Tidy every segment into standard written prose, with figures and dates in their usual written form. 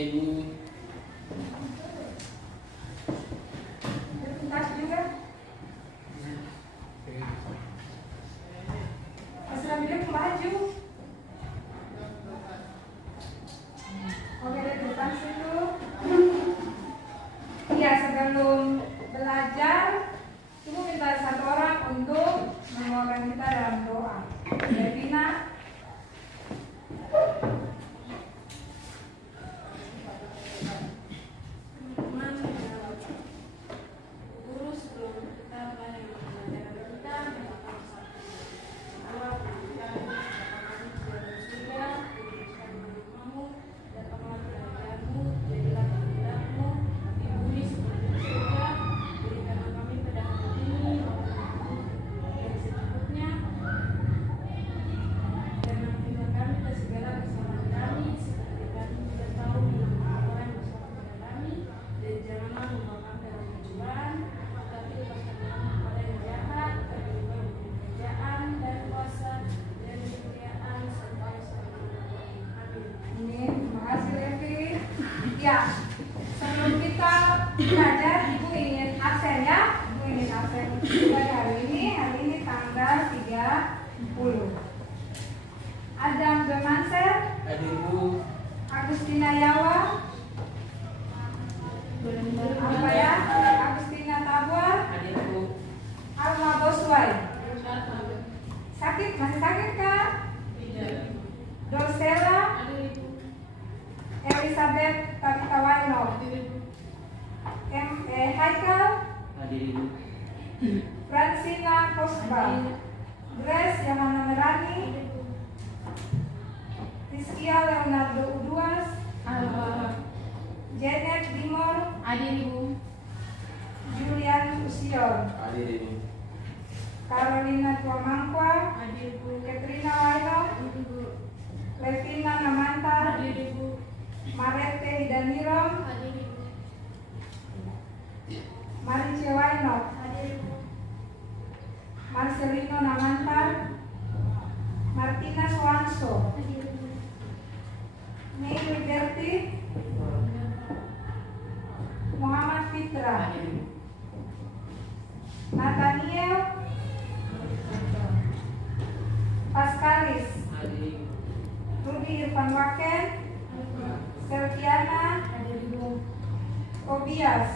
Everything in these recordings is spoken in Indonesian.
Ibu. Tuntas juga. Asrama maju. Oke, dari depan situ. Iya, sebelum belajar, Ibu minta satu orang untuk mengeluarkan kita dalam doa. Devina. Ya, sebelum kita belajar, Ibu ingin absen ya. Ibu ingin absen pada hari ini tanggal 30. Adam Bemanser, Hadir Bu. Agustina Yawa, apa ya? Agustina Tabwa, Hadir Bu. Alma Boswai. Sakit, masih sakit kah? Dorsela, Elizabeth Tabitawaino, Haikal, Hadir Ibu. Francina Kosba, Grace Yamana Merani, Rizkia Leonardo Uduas, Janet Dimor, Julian Usion, Hadir Ibu. Carolina Tuamangkwa, Katrina Waino, Levina Namanta, Marete Hidanirom, Marice Waino, Marcelino Namanta, Martina Soanso, Nei Liberty, Muhammad Fitra, Nathaniel, Pascalis, Rudi Irfan Waken, Selviana, Tobias,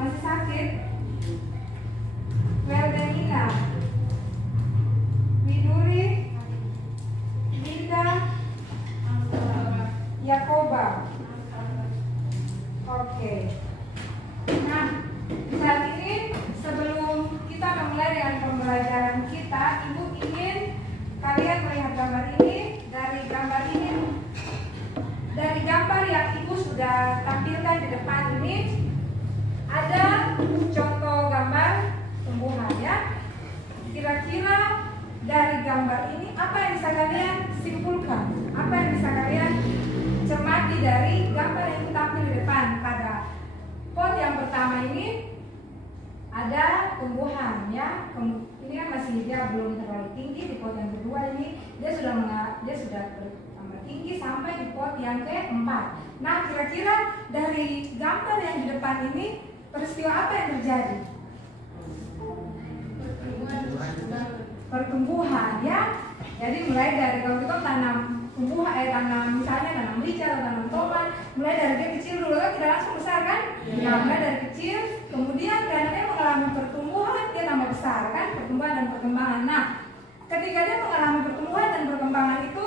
masih sakit, Weldenina, Widuri, Linda, Yakoba. Oke. Nah, saat ini sebelum kita memulai dengan pembelajaran kita, Ibu ingin kalian melihat gambar ini. Dari gambar yang Ibu sudah tampilkan di depan ini, ada contoh gambar tumbuhan ya. Kira-kira dari gambar ini apa yang bisa kalian simpulkan? Apa yang bisa kalian cermati dari gambar yang tampil di depan? Pada pot yang pertama ini ada tumbuhan ya. Ini kan masih dia belum terlalu tinggi. Di pot yang kedua ini dia sudah bertambah tinggi sampai di pot yang keempat. Nah, kira-kira dari gambar yang di depan ini peristiwa apa yang terjadi? Pertumbuhan ya. Jadi mulai dari kalau kita tanam tanam misalnya tanam merica atau tanam tomat, mulai dari dia kecil dulu kan tidak langsung besar kan? Ya, mulai dari kecil, kemudian karena dia mengalami pertumbuhan dia tambah besar kan, pertumbuhan dan perkembangan. Nah, ketika dia mengalami pertumbuhan dan perkembangan itu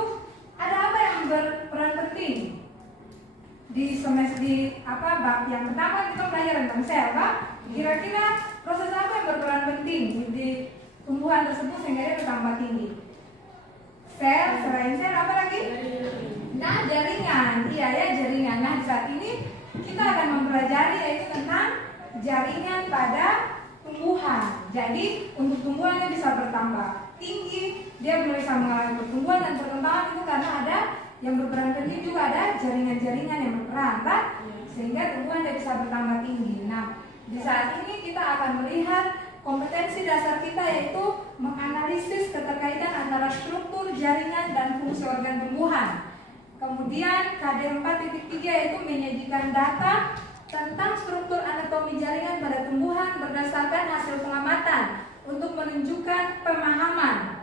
ada apa yang berperan penting? Di semester bab yang pertama kita belajar tentang sel, Pak. Kira-kira proses apa yang berperan penting di tumbuhan tersebut sehingga dia bertambah tinggi? Sel, selain sel apa lagi? Nah, jaringan. Iya ya, jaringan. Nah, saat ini kita akan mempelajari yaitu tentang jaringan pada tumbuhan. Jadi, untuk tumbuhannya bisa bertambah tinggi, dia bisa mengalami pertumbuhan dan perkembangan itu karena ada yang berperan penting, juga ada jaringan-jaringan yang berperan, Pak, sehingga tumbuhan dia bisa bertambah tinggi. Nah, di saat ini kita akan melihat kompetensi dasar kita yaitu menganalisis keterkaitan antara struktur, jaringan, dan fungsi organ tumbuhan. Kemudian KD 4.3 yaitu menyajikan data tentang struktur anatomi jaringan pada tumbuhan berdasarkan hasil pengamatan untuk menunjukkan pemahaman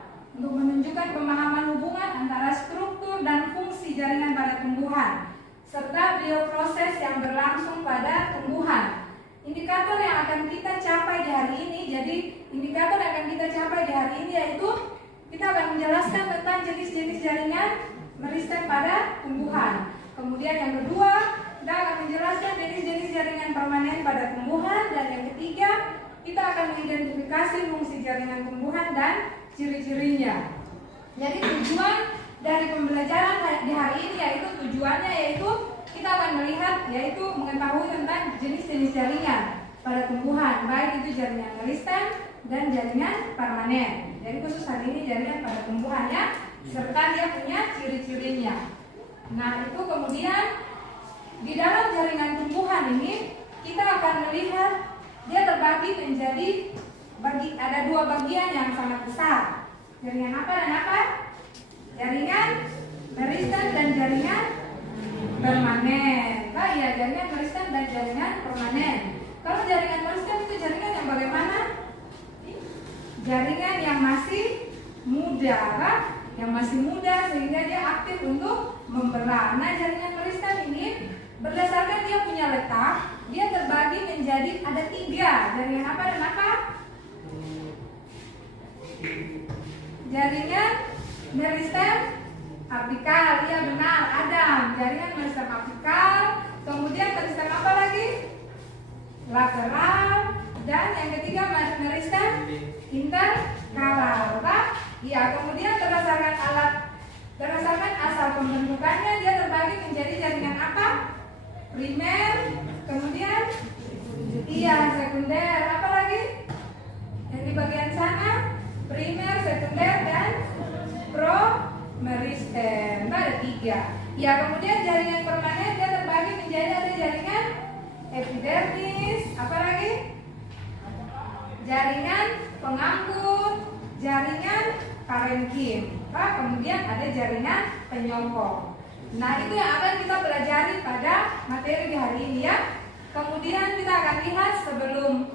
hubungan antara struktur dan fungsi jaringan pada tumbuhan serta bioproses yang berlangsung pada tumbuhan. Indikator yang akan kita capai di hari ini, jadi indikator yang akan kita capai di hari ini yaitu kita akan menjelaskan tentang jenis-jenis jaringan meristem pada tumbuhan. Kemudian yang kedua, kita akan menjelaskan jenis-jenis jaringan permanen pada tumbuhan. Dan yang ketiga, kita akan mengidentifikasi fungsi jaringan tumbuhan dan ciri-cirinya. Jadi tujuan dari pembelajaran di hari ini yaitu kita akan melihat yaitu mengetahui tentang jenis-jenis jaringan pada tumbuhan, baik itu jaringan meristem dan jaringan permanen. Jadi khusus hari ini jaringan pada tumbuhannya serta dia punya ciri-cirinya. Nah, itu kemudian di dalam jaringan tumbuhan ini kita akan melihat dia terbagi menjadi ada dua bagian yang sangat besar. Jaringan apa dan apa? Jaringan meristem dan jaringan permanen. Ya, jaringan meristem dan jaringan permanen. Kalau jaringan meristem itu jaringan yang bagaimana? Jaringan yang masih muda, yang masih muda sehingga dia aktif untuk membelah. Nah, jaringan meristem ini berdasarkan dia punya letak, dia terbagi menjadi ada 3. Jaringan apa dan apa? Jaringan meristem apikal. Iya benar, Adam. Jaringan meristem apikal. Kemudian meristem apa lagi? Lateral. Dan yang ketiga meristem interkalar. Iya, kemudian berdasarkan asal pembentukannya dia terbagi menjadi jaringan apa? Primer, kemudian sekunder. Apa lagi? Yang di bagian sana primer, sekunder, dan promeristem. Ada 3. Ya, kemudian jaringan permanen dia terbagi menjadi ada jaringan epidermis. Apa lagi? Jaringan pengangkut, jaringan parenkim. Kemudian ada jaringan penyokong. Nah, itu yang akan kita pelajari pada materi di hari ini ya. Kemudian kita akan lihat sebelum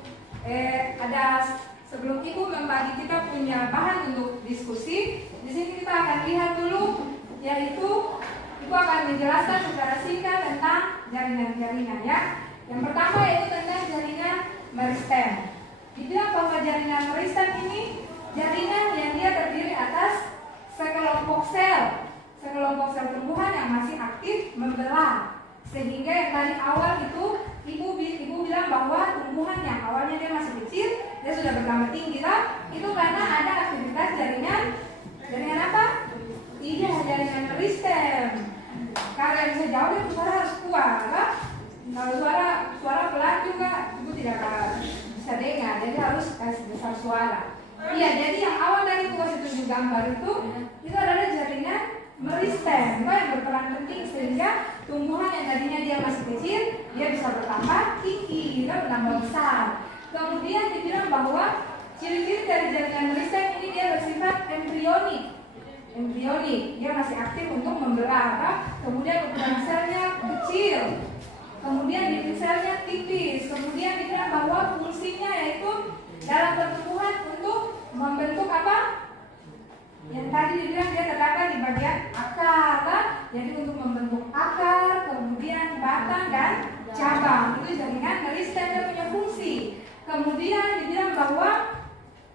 Ibu membagi kita punya bahan untuk diskusi. Di sini kita akan lihat dulu, yaitu Ibu akan menjelaskan secara singkat tentang jaringan-jaringan ya. Yang pertama yaitu tentang jaringan meristem. Dibilang bahwa jaringan meristem ini jaringan yang dia terdiri atas sekelompok sel tumbuhan yang masih aktif membelah. Sehingga yang tadi awal itu Ibu bilang bahwa tumbuhan yang awalnya dia masih kecil, dia sudah bertambah tinggi lah. Itu karena ada aktivitas jaringan apa? Iya, jaringan meristem. Kalau yang bisa jauh itu suara harus kuat, kan? Kalau suara pelan juga Ibu tidak bisa dengar, jadi harus kasih besar suara. Iya, jadi yang awal tadi Ibu kasih tunjuk gambar itu adalah jaringan meristem, yang berperan penting sehingga tumbuhan yang tadinya dia masih kecil, dia bisa bertambah tinggi, bertambah besar. Kemudian dibilang bahwa ciri-ciri dari jaringan meristem ini dia bersifat embrionik, dia masih aktif untuk membelah. Kemudian ukuran selnya kecil, kemudian bibit selnya tipis. Kemudian dibilang bahwa fungsinya yaitu dalam pertumbuhan untuk membentuk apa? Yang tadi dibilang dia terdapat di bagian akar, jadi untuk membentuk akar, kemudian batang dan cabang. Itu jaringan meristem yang punya fungsi. Kemudian dibilang bahwa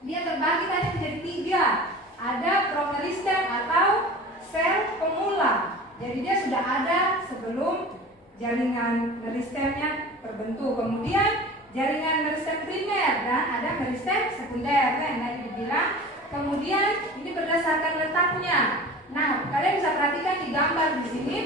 dia terbagi tadi menjadi 3. Ada promeristem atau sel pemula. Jadi dia sudah ada sebelum jaringan meristemnya terbentuk. Kemudian jaringan meristem primer dan ada meristem sekunder yang tadi dibilang. Kemudian ini berdasarkan letaknya. Nah, kalian bisa perhatikan di gambar di sini.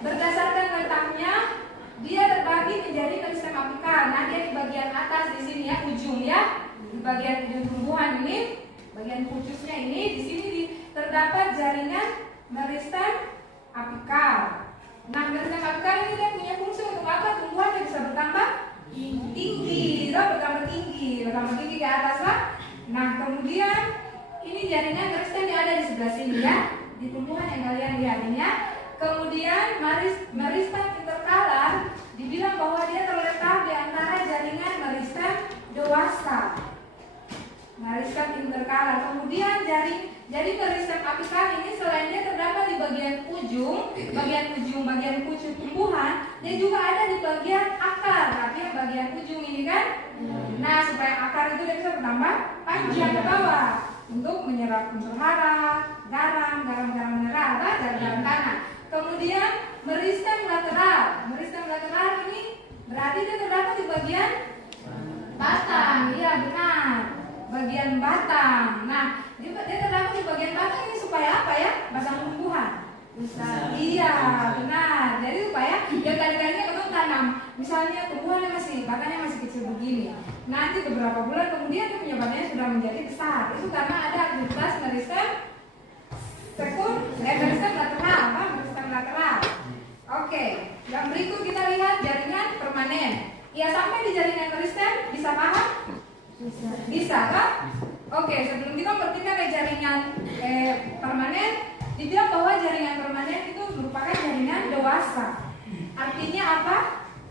Berdasarkan letaknya, dia terbagi menjadi meristem apikal. Nah, dia di bagian atas di sini ya, ujung ya, di bagian ujung tumbuhan ini, bagian pucuknya ini, di sini terdapat jaringan meristem apikal. Nah, meristem apikal ini dia punya fungsi untuk apa? Tumbuhan yang bisa bertambah tinggi, bertambah tinggi ke atas lah. Nah, kemudian ini jaringan meristem yang ada di sebelah sini ya, di tumbuhan yang kalian lihat ini ya. Kemudian meristem interkalar dibilang bahwa dia terletak di antara jaringan meristem dewasa. Meristem interkalar. Kemudian jadi meristem apikal ini selain dia terdapat di bagian pucuk tumbuhan, dia juga ada di bagian akar. Tapi yang bagian ujung ini kan. Nah, supaya akar itu dia bisa bertambah panjang ke bawah untuk menyerap unsur hara, garam mineral, dan dalam tanah. Kemudian meristem lateral. Meristem lateral ini berarti dia terdapat di bagian batang. Iya benar, bagian batang. Nah, dia terdapat di bagian batang ini supaya apa ya? Batang tumbuhan. Iya benar. Jadi supaya yang kali-kalinya ketemu tanam. Misalnya tumbuhannya batangnya masih kecil begini. Nanti beberapa bulan kemudian dia punya batangnya sudah menjadi besar. Itu karena ada aktivitas meristem meristem lateral. Oke, yang berikut kita lihat jaringan permanen. Ya, sampai di jaringan meristem bisa paham? Bisa kan? Oke, sebelum kita berpindah ke jaringan permanen, dibilang bahwa jaringan permanen itu merupakan jaringan dewasa. Artinya apa?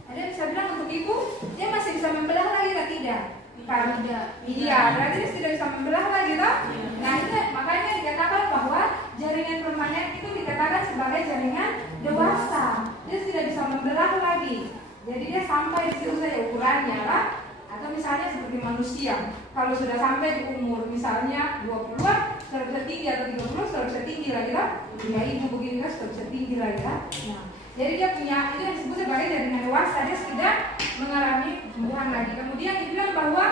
Ada yang bisa bilang untuk ibu, dia masih bisa membelah lagi atau tidak? Iya, berarti dia tidak bisa membelah lagi toh? Nah, itu makanya dikatakan bahwa jaringan permanen itu dikatakan sebagai jaringan dewasa. Dia tidak bisa membelah lagi. Jadi dia sampai di situ saja ukurannya lah. Atau misalnya seperti manusia, kalau sudah sampai di umur misalnya 20-an sudah bisa tinggi, atau 30 sudah bisa tinggi lagi lah. Ya ibu begini kan sudah bisa tinggi lagi lah. Nah, jadi dia punya itu yang disebut sebagai jaringan dewasa. Dia sudah mengalami pertumbuhan lagi. Kemudian dibilang bahwa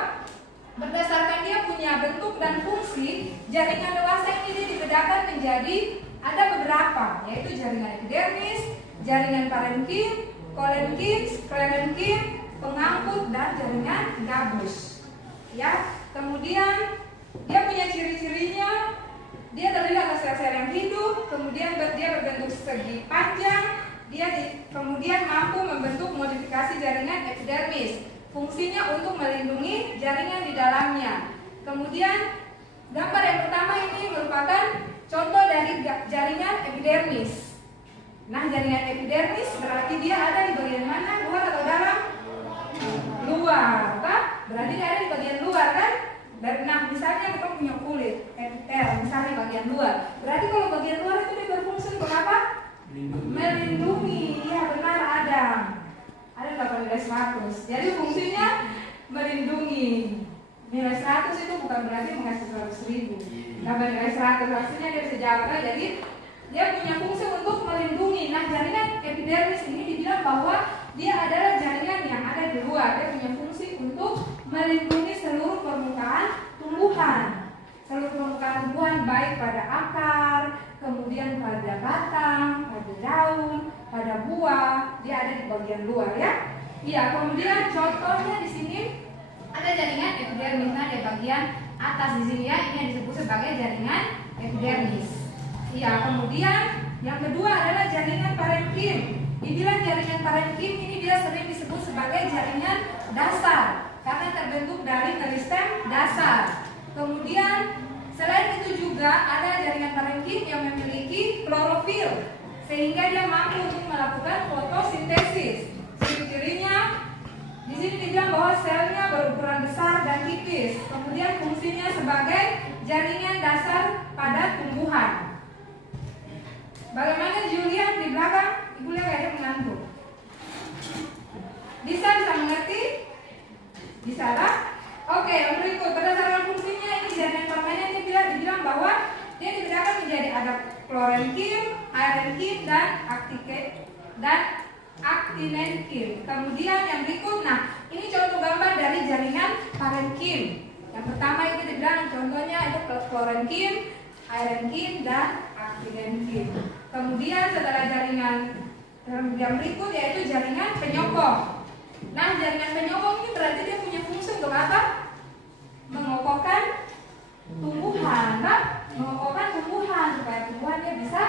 berdasarkan dia punya bentuk dan fungsi, jaringan dewasa ini dia dibedakan menjadi ada beberapa, yaitu jaringan epidermis, jaringan parenkim, sklerenkim, pengangkut, dan jaringan gabus. Ya, kemudian dia punya ciri-cirinya. Dia terdiri atas sel-sel yang hidup, kemudian dia berbentuk segi panjang. Kemudian mampu membentuk modifikasi jaringan epidermis. Fungsinya untuk melindungi jaringan di dalamnya. Kemudian gambar yang pertama ini merupakan contoh dari jaringan epidermis. Nah, jaringan epidermis berarti dia ada di bagian mana? Luar atau dalam? Luar, kan? Berarti dia ada di bagian luar, kan? Nah, misalnya kita punya kulit, epitel, misalnya bagian luar. Berarti kalau bagian luar itu dia berfungsi untuk apa? Melindungi. Iya benar, ada 8 nilai 100. Jadi fungsinya melindungi. Nilai 100 itu bukan berarti mengasih 100.000. Tambah nilai 100 maksudnya dia bisa jawab. Jadi dia punya fungsi untuk melindungi. Nah, jaringan epidermis ini dibilang bahwa dia adalah jaringan yang ada di luar. Dia punya fungsi untuk melindungi seluruh permukaan tumbuhan. Seluruh permukaan tumbuhan baik pada akar, kemudian pada batang, pada daun, pada buah, dia ada di bagian luar ya. Iya, kemudian contohnya di sini ada jaringan epidermis di bagian atas di sini ya, ini yang disebut sebagai jaringan epidermis. Iya, kemudian yang kedua adalah jaringan parenkim. Dibilang jaringan parenkim ini dia sering disebut sebagai jaringan dasar karena terbentuk dari meristem dasar. Kemudian selain itu juga ada jaringan parenkim yang memiliki klorofil sehingga dia mampu untuk melakukan fotosintesis. Ciri-cirinya di sini dibilang bahwa selnya berukuran besar dan tipis. Kemudian fungsinya sebagai jaringan dasar pada tumbuhan. Bagaimana Julian di belakang? Ibu lihat kayaknya mengantuk. Bisa mengerti? Bisa lah? Oke, yang berikut berdasarkan fungsinya ini jaringan permanen ini dibilang bahwa dia dibedakan menjadi ada klorenkim, irenkim, dan actinenkim. Kemudian yang berikut, nah ini contoh gambar dari jaringan parenkim. Yang pertama itu dibilang contohnya itu klorenkim, irenkim, dan actinenkim. Kemudian setelah jaringan yang berikut yaitu jaringan penyokong. Nah, jaringan penyokong ini berarti dia punya fungsi untuk apa? Mengokohkan tumbuhan, kan? Mengokohkan tumbuhan supaya tumbuhan dia bisa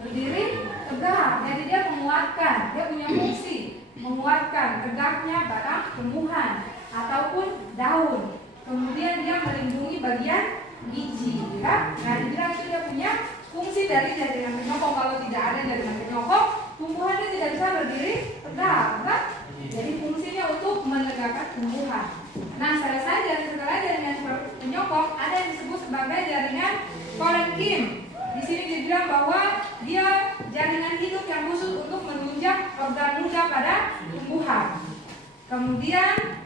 berdiri tegak. Jadi dia menguatkan, dia punya fungsi menguatkan tegaknya batang tumbuhan ataupun daun. Kemudian dia melindungi bagian biji, ya. Nah, dibilang itu dia punya fungsi dari jaringan penyokong. Kalau tidak ada jaringan penyokong, tumbuhannya tidak bisa berdiri tegak, kan? Jadi fungsinya untuk menegakkan tumbuhan. Nah, selesai setelah jaringan penyokong, ada yang disebut sebagai jaringan parenkim. Di sini dibilang bahwa dia jaringan hidup yang khusus untuk menunjang organ muda pada tumbuhan. Kemudian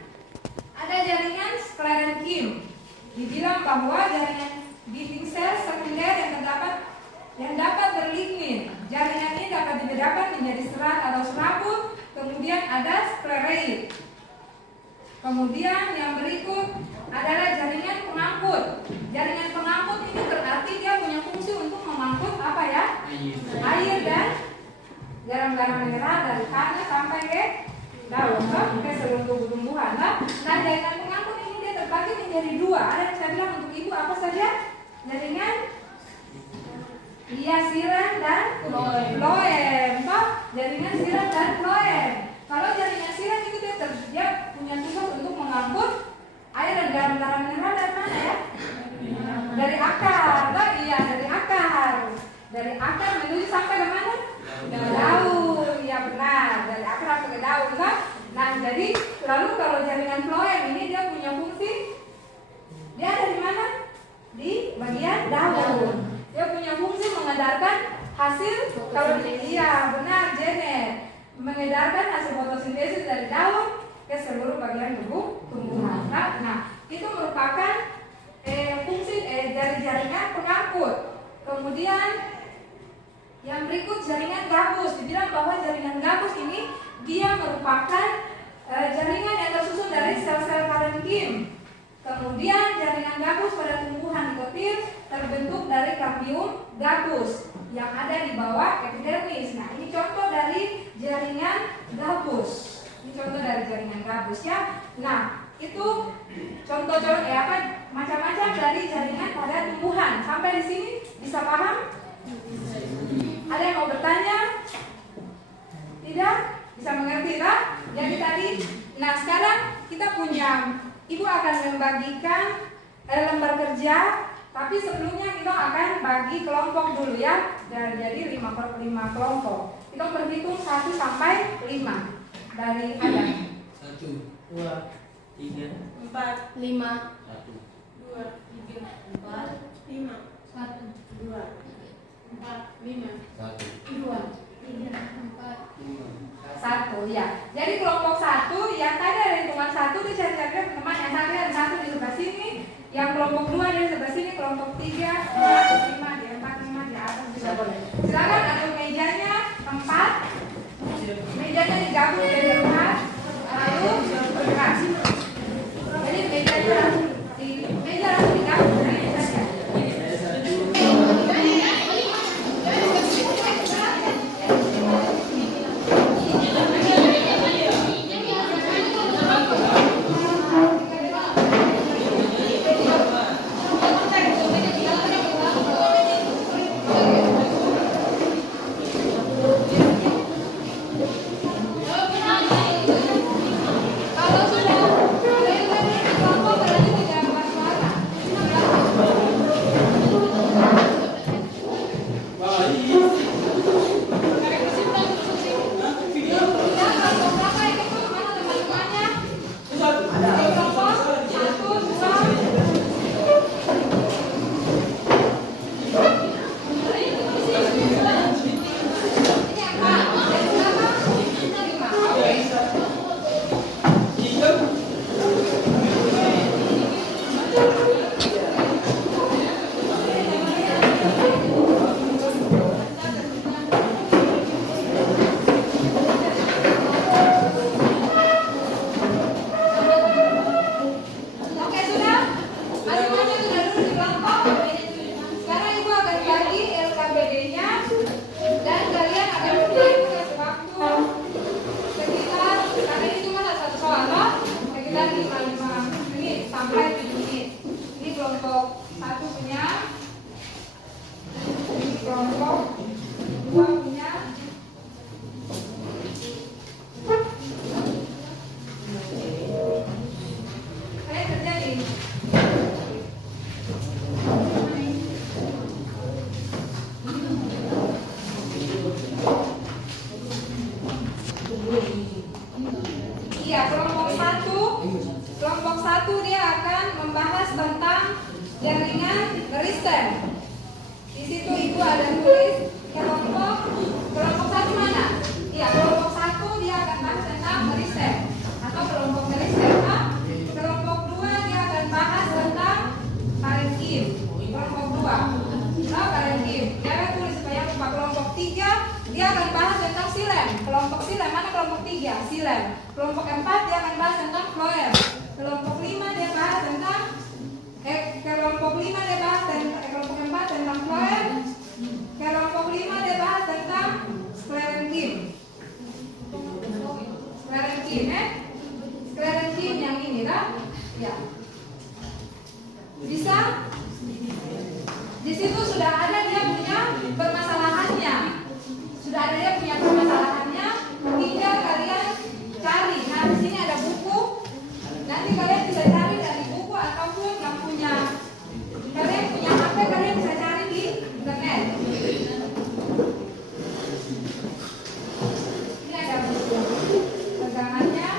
ada jaringan sklerenkim. Dibilang bahwa jaringan dinding sel sekunder yang dapat berlignin. Jaringan ini dapat dibedakan menjadi serat atau serabut. Kemudian ada sklereid. Kemudian yang berikut adalah jaringan pengangkut. Jaringan pengangkut ini berarti dia punya fungsi untuk mengangkut apa ya? Air dan garam-garam mineral dari tanah sampai ke daun, ke seluruh tumbuhan. Nah, jaringan pengangkut ini dia terbagi menjadi dua. Ada yang saya bilang untuk ibu apa saja? Jaringan siram dan floem. Jaringan siram dan floem. Kalau jaringan siram itu dia punya tugas untuk mengangkut air dan garam-garam mineral dari mana ya? Dari akar. Iya, dari akar. Dari akar menuju sampai ke mana? Ke daun. Ya benar, dari akar sampai ke daun, kan? Nah, jadi lalu kalau jaringan floem ini dia punya fungsi, dia ada di mana? Di bagian daun. Dia punya fungsi mengedarkan hasil, kalau iya benar Janet, mengedarkan hasil fotosintesis dari daun ke seluruh bagian tubuh tumbuhan. Nah, itu merupakan fungsi dari jaringan pengangkut. Kemudian yang berikut jaringan gabus. Dibilang bahwa jaringan gabus ini dia merupakan jaringan yang tersusun dari sel-sel parenkim. Kemudian jaringan gabus pada tumbuhan dikotil terbentuk dari kambium gabus yang ada di bawah epidermis. Nah, ini contoh dari jaringan gabus. Ini contoh dari jaringan gabus ya. Nah, itu contoh-contoh macam-macam dari jaringan pada tumbuhan. Sampai di sini bisa paham? Ada yang mau bertanya? Tidak? Bisa mengerti tak? Jadi tadi, nah sekarang kita punya, ibu akan membagikan lembar kerja, tapi sebelumnya kita akan bagi kelompok dulu ya. Dan jadi 5/5 kelompok. Kita berhitung 1 sampai 5 dari Adam. 1, 2, 3, 4, 5, 1, 2, 3, 4, 5, 1, 2, 4, 5, 1, 2, 3, 4. 1 ya. Jadi kelompok 1 yang tadi ada hitungan 1 dicari-cari teman yang tadi ada 1 di sebelah sini, yang kelompok 2 di sebelah sini, kelompok 3, 4, 5, di 4, 5 di atas bisa boleh. Silakan atur mejanya tempat. Mejanya digabung jadi 4, lalu bergerak. Jadi mejanya langsung digabung dari saja. Iya, kelompok satu dia akan membahas tentang jaringan meristem. Di situ ibu ada tulis kelompok satu mana? Iya, kelompok satu dia akan bahas tentang meristem atau kelompok meristem. Kelompok dua dia akan bahas tentang parenkim. Kelompok dua, parenkim. Dia tulis supaya lupa. Kelompok tiga dia akan bahas tentang silem. Kelompok silem mana? Kelompok tiga silem. Kelompok empat dia akan bahas tentang floem. Kelompok lima dia bahas tentang kelompok lima dia bahas tentang kelompok empat tentang floem. Kelompok lima dia bahas tentang sklerenkim. Sklerenkim yang ini kan? Ya. Bisa? Di situ sudah ada dia punya permasalahannya. Sudah ada dia punya permasalahannya. Tinggal kalian cari. Nah, di sini ada buku. Nanti kalian bisa cari dari buku ataupun yang punya kalian punya HP, kalian bisa cari di internet. Ini ada buku. Pegangannya.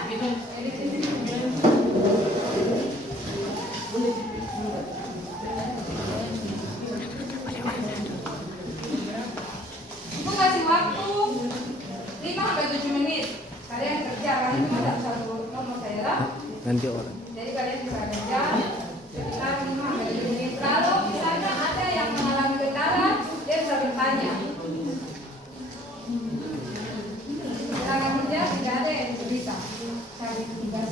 Ibu kasih waktu 5-7 menit. Kalian kerja, kalian cuma dapat satu nomor saya. Nanti orang. Jadi kalian bisa kerja sekitar 5-7 menit. Kalau misalnya ada yang mengalami kendala, dia bisa bertanya. Kalau kerja tidak ada yang cerita. Cari tugas.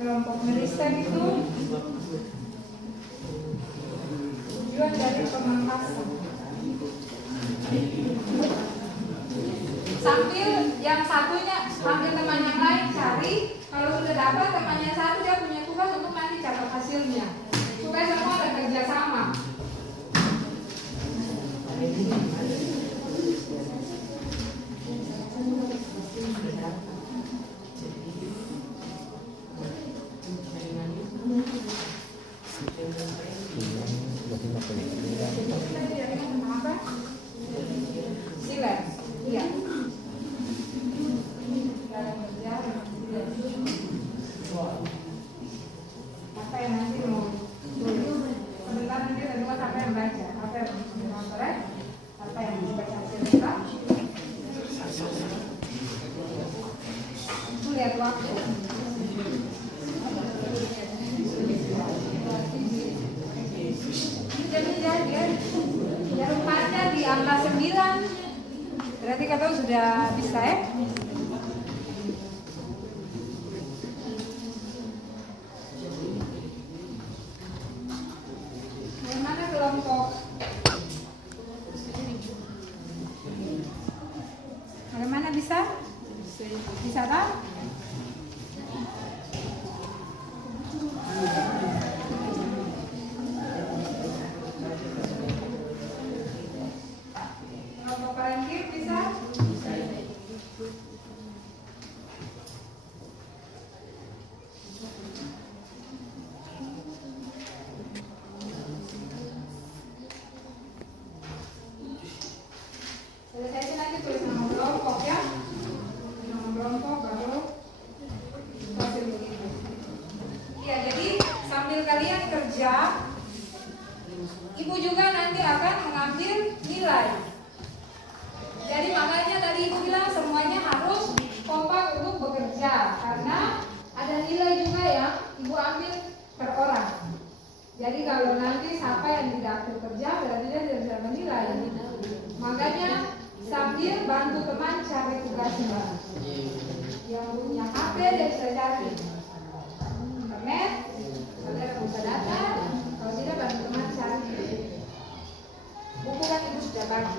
Kelompok meristem itu tujuan dari pemangkasan. Sambil yang satunya ambil teman yang lain cari. Kalau sudah dapat temannya satu, dia punya tugas untuk nanti catat hasilnya supaya semua bekerja sama. Silem, iya. Apa yang nanti mau sebentar nanti kedua apa yang baca, apa yang menonton, apa yang baca hasilnya. Itu lihat waktu. Jarum panjang di angka 9. Berarti kata sudah bisa ya? Bagaimana kelompok? Bagaimana bisa? Bisa tak? Kelompok parenkim bisa? Selesai nanti tulis nama kelompok ya. Nama kelompok baru hasil begitu. Iya, jadi sambil kalian kerja, ibu juga nanti akan mengambil nilai. Jadi makanya tadi ibu bilang semuanya harus kompak untuk bekerja karena ada nilai juga yang ibu ambil per orang. Jadi kalau nanti siapa yang tidak aktif kerja berarti dia tidak bisa menilai. Makanya sambil bantu teman cari tugasnya. Yang punya HP dia bisa cari internet, kalian bisa data. Kalau tidak bantu teman cari. Buku kan ibu sudah bagi.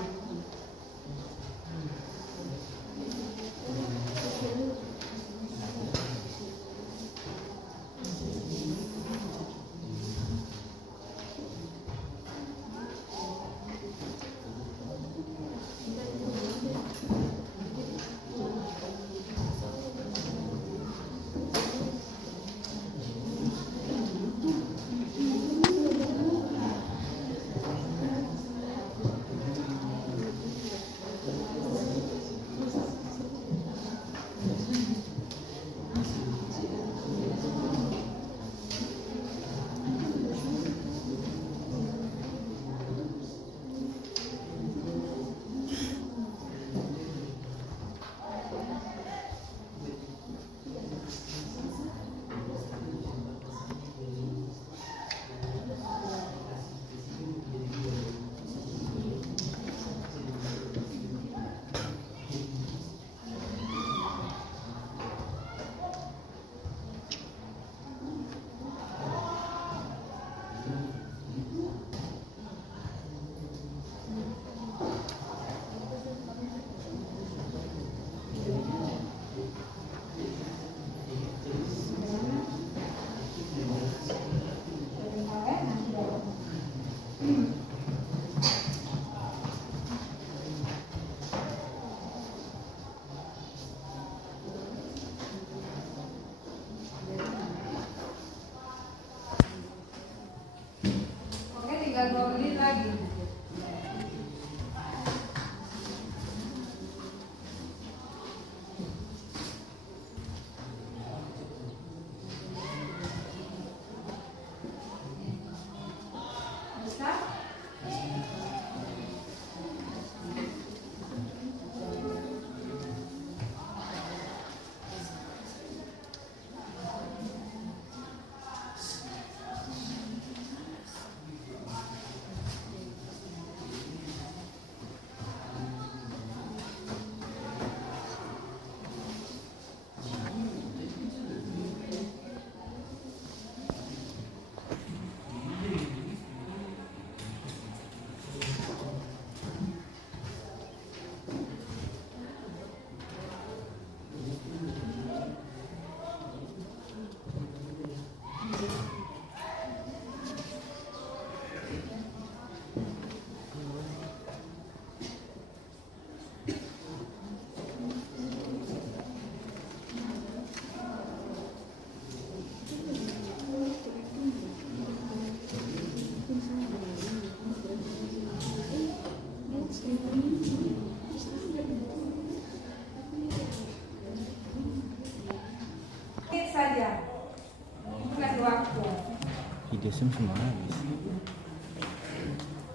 semua habis.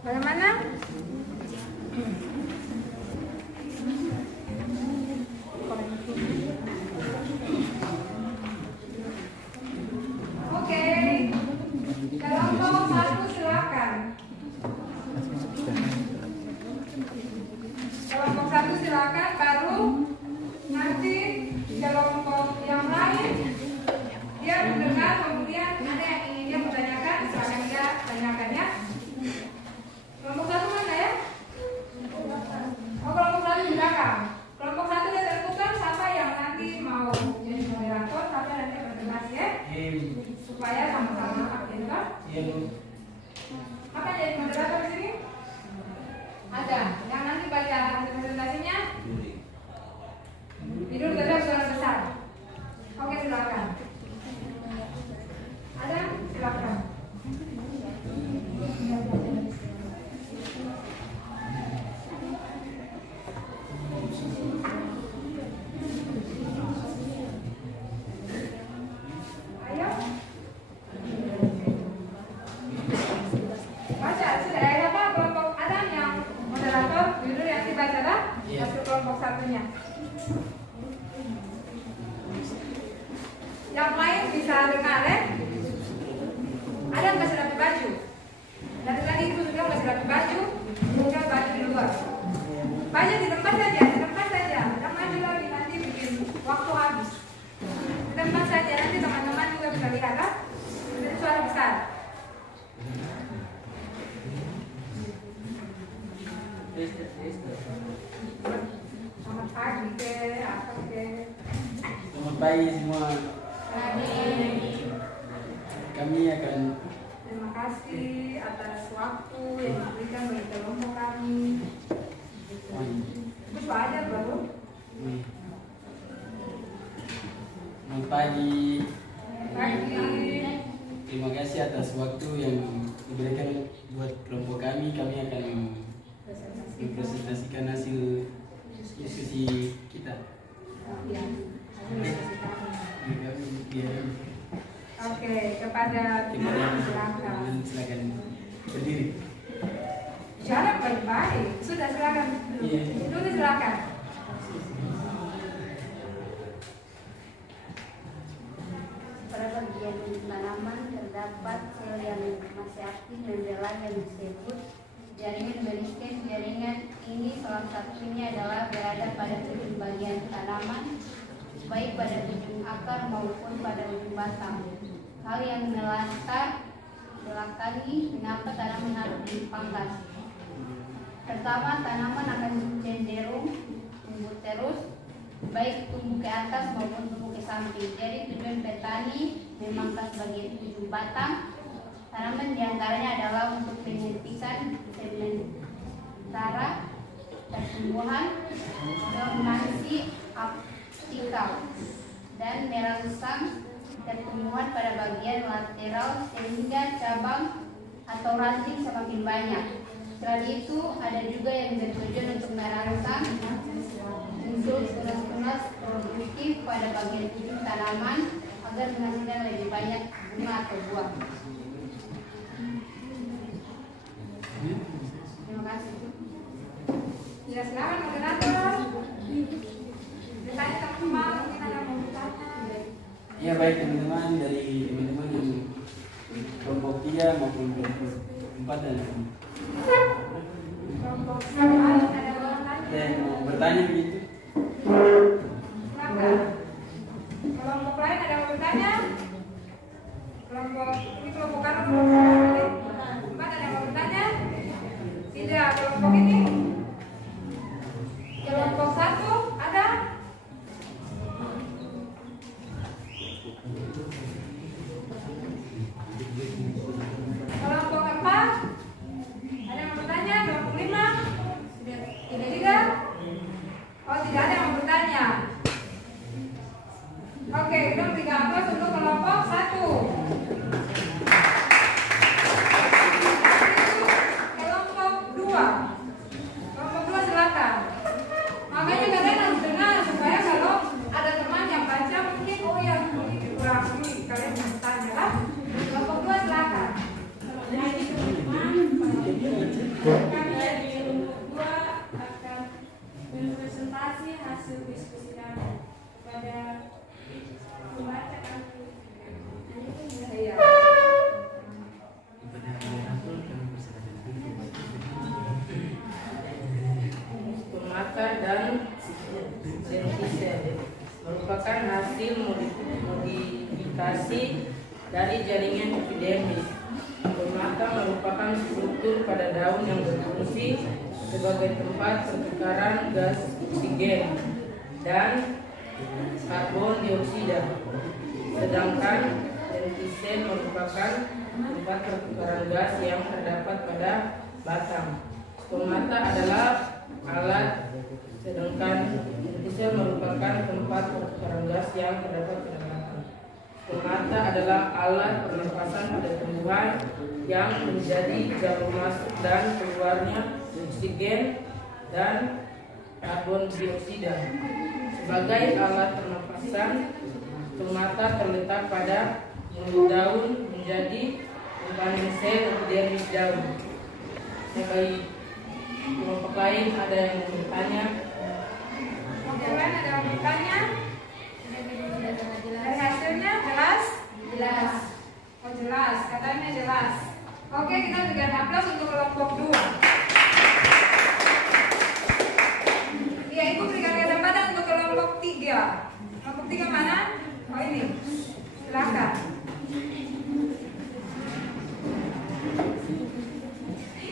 Bagaimana? Oke. Kelompok 1 silakan. Kelompok 1 silakan, baru nanti kelompok yang lain dia mendengar, kemudian ada yang ingin dia bertanyakan, silakan dia tanyakan ya. Kelompok 1 mana ya? Oh, kelompok 1 di belakang. Kelompok 1 dia tentukan siapa yang nanti mau jadi moderator, siapa yang nanti berdiskusi ya, supaya sama-sama aktif kan? Apa jadi moderator di sini? Ada yang nanti baca hasil presentasinya. Tidur tidak suara besar. Oke, silakan. Ada? Silakan. Ayo. Baca, sudah ada apa kelompok ada yang moderator judul yang dibaca lah hasil kelompok 1-nya. Yang lain bisa dengar ya? Ada yang masih rapi baju? Dari tadi itu juga masih rapi baju, bukan baju di luar. Baju di tempat saja, di tempat saja. Jangan maju lagi nanti bikin waktu habis. Di tempat saja nanti teman-teman juga bisa lihat kan? Jadi suara besar. Selamat pagi ke apa ke? Selamat pagi semua. Kami akan Terima kasih atas waktu yang diberikan bagi kelompok kami. Terus aja baru. Selamat pagi. Pagi. Terima kasih atas waktu yang diberikan buat kelompok kami. Kami akan mempresentasikan hasil diskusi kita. Ya. Ya. Oke, kepada teman silakan. Silakan berdiri. Jarak baik-baik. Sudah silakan. Iya. Dulu silakan. Pada bagian tanaman terdapat sel yang masih aktif dan jalan yang disebut jaringan menisken. Jaringan ini salah satunya adalah berada pada ujung bagian tanaman, baik pada ujung akar maupun pada ujung batang. Hal yang melatar belakangi mengapa tanaman harus dipangkas. Pertama, tanaman akan cenderung tumbuh terus, baik tumbuh ke atas maupun tumbuh ke samping. Jadi tujuan petani memangkas bagian ujung batang tanaman diantaranya adalah untuk penghentikan sementara pertumbuhan dominasi aptikal dan merangsang pertumbuhan pada bagian lateral sehingga cabang atau ranting semakin banyak. Selain itu, ada juga yang bertujuan untuk merangsang muncul tunas-tunas produktif pada bagian ujung tanaman agar menghasilkan lebih banyak bunga atau buah. Terima kasih. Ya, silakan moderator. Ditanya teman-teman, mungkin ada yang mau bertanya. Ya baik teman-teman, dari teman-teman yang kelompok 3 maupun kelompok 4 dan Kelompok silakan, ada yang mau bertanya? yang mau bertanya begitu. Silakan. Kelompok lain ada yang mau bertanya? Kelompok ini kelompok kanan, kelompok ada yang mau bertanya? Tidak, kelompok ini. Kelompok 1 ada? Kelompok 4 ada yang mau bertanya? Kelompok 5? Tidak? Oh merupakan hasil modifikasi dari jaringan epidermis. Stomata merupakan struktur pada daun yang berfungsi sebagai tempat pertukaran gas oksigen dan karbon dioksida. Sedangkan lentisel merupakan tempat pertukaran gas yang terdapat pada batang. Stomata adalah alat, sedangkan lentisel merupakan tempat pertukaran gas yang terdapat pada batang. Stomata adalah alat pernapasan pada tumbuhan yang menjadi jalur masuk dan keluarnya oksigen dan karbon dioksida. Sebagai alat pernapasan, stomata terletak pada mulut daun menjadi komponen sel epidermis daun. Bagi kelompok lain ada yang mau bertanya? Kelompok lain ada yang bertanya? Dari hasilnya jelas? Jelas. Oh jelas, katanya jelas. Oke, kita berikan aplaus untuk kelompok 2. Ya, Ibu berikan kesempatan untuk kelompok 3. Kelompok 3 mana? Oh ini. Silakan.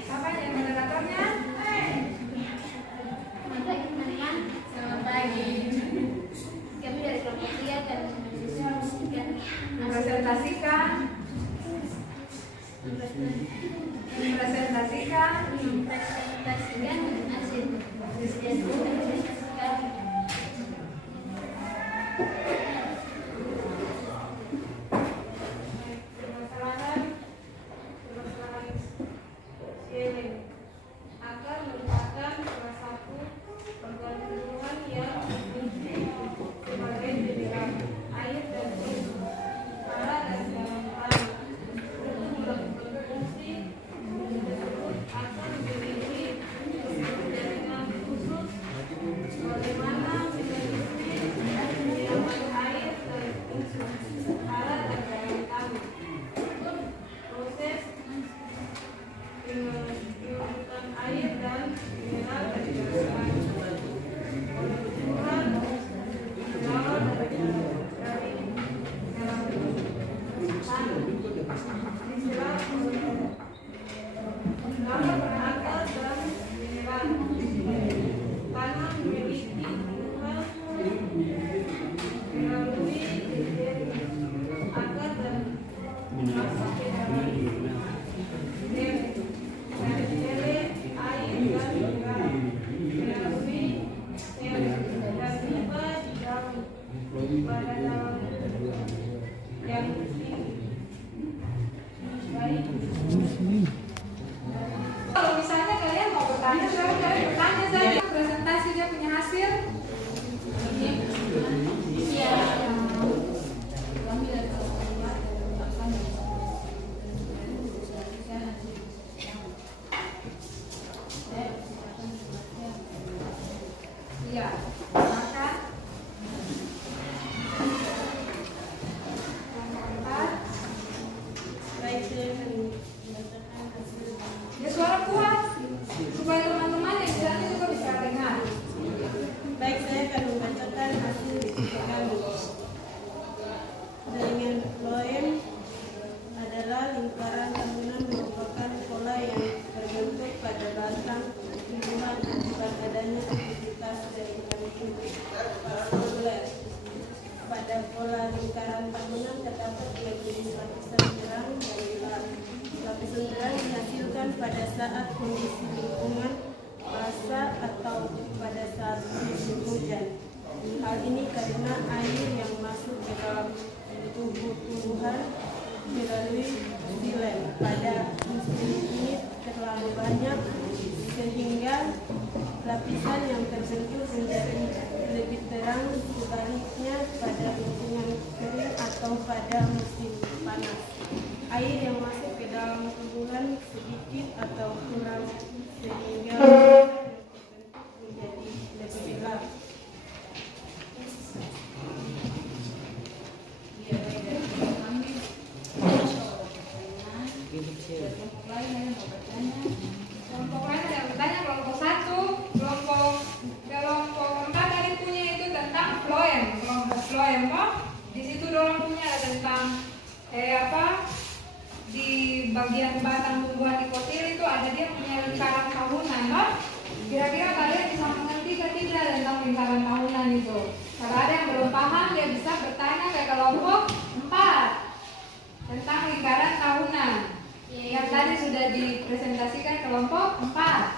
Siapa yang moderatornya? Selamat pagi. Kami dari kelompok 3 akan mempresentasikan hasil akan merupakan salah satu organ tumbuhan yang berfungsi sebagai penyeram air dan suhu, alat dan dalam tanah. Untuk melakukan fungsi tersebut akan memiliki jaringan khusus bagaimana mekanisme penyiraman air dan suhu, alat dan dalam tanah. Untuk proses penyusutan air dan mineral dari dalam tanah. Oleh tumbuhan berawal dari dalam tanah. Istilah dapat berakar dan mineral. Tanah memiliki tumbuhan melalui akar dan masuk ke dalam Kalau misalnya kalian mau bertanya, silahkan kalian bertanya saja. Presentasi dia punya hasil. Iya. Iya. Silakan. baik saya akan membacakan hasil. Ya suara kuat supaya teman-teman yang di sana juga bisa dengar. Baik, saya akan membacakan hasil kami. Jaringan floem adalah lingkaran bangunan merupakan pola yang terbentuk pada batang tumbuhan akibat adanya aktivitas jaringan seluler. Pada pola lingkaran bangunan terdapat dua jenis lapisan terang dan gelap. Lapisan terang dihasilkan pada saat kondisi lingkungan basah atau pada saat musim hujan. Hal ini karena air yang masuk ke dalam tubuh tumbuhan melalui xilem pada musim ini terlalu banyak sehingga lapisan yang terbentuk menjadi lebih terang, sebaliknya pada lingkungan kering atau pada musim panas. Air yang masuk ke dalam tumbuhan sedikit atau kurang sehingga terbentuk menjadi lebih gelap. Kelompok lain ada yang bertanya. Kelompok 1, kelompok 4 tadi punya itu tentang floem. Kelompok floem Emo. Di situ dorong punya ada tentang di bagian batang tumbuhan dikotil itu ada dia punya lingkaran tahunan, loh. Kira-kira kalian bisa mengerti tidak tentang lingkaran tahunan itu? Kalau ada yang belum paham, dia bisa bertanya ke kelompok 4 tentang lingkaran tahunan. Yang tadi sudah dipresentasikan kelompok 4.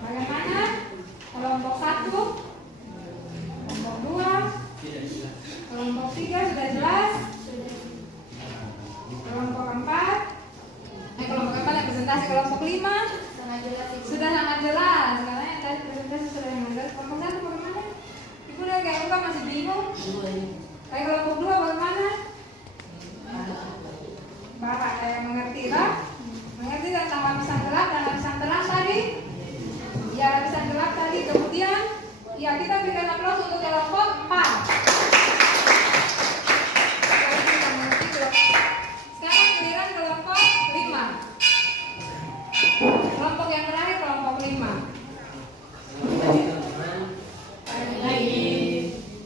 Bagaimana? Kelompok 1, kelompok 2, kelompok 3 sudah jelas. Kelompok 4, kelompok 4 yang presentasi kelompok 5 sudah sangat jelas. Karena yang tadi presentasi sudah sangat jelas. Kelompok 1 bagaimana? Ibu udah kayak enggak masih bingung? Kayak kelompok 2 bagaimana? Bapak kayak mengerti lah? Mengerti tentang lapisan gelap dan lapisan terang tadi? Ya, lapisan gelap tadi. Kemudian ya kita berikan aplaus untuk kelompok 4. Sekarang giliran kelompok 5. Kelompok yang terakhir kelompok 5.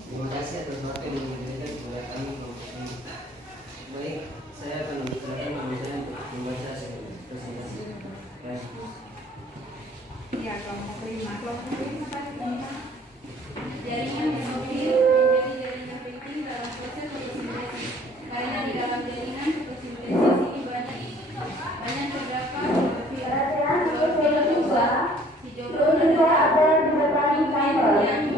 Terima kasih atas waktu yang diberikan kepada kami kelompok 5. Baik, saya akan mempersilakan Mama saya untuk membaca presentasi. Ya, kelompok 5. Kelompok 5 tadi tentang Jaringan mesofil menjadi jaringan penting dalam proses fotosintesis. Karena di dalam jaringan fotosintesis ini banyak terdapat klorofil juga. Hijauan adalah pigmen yang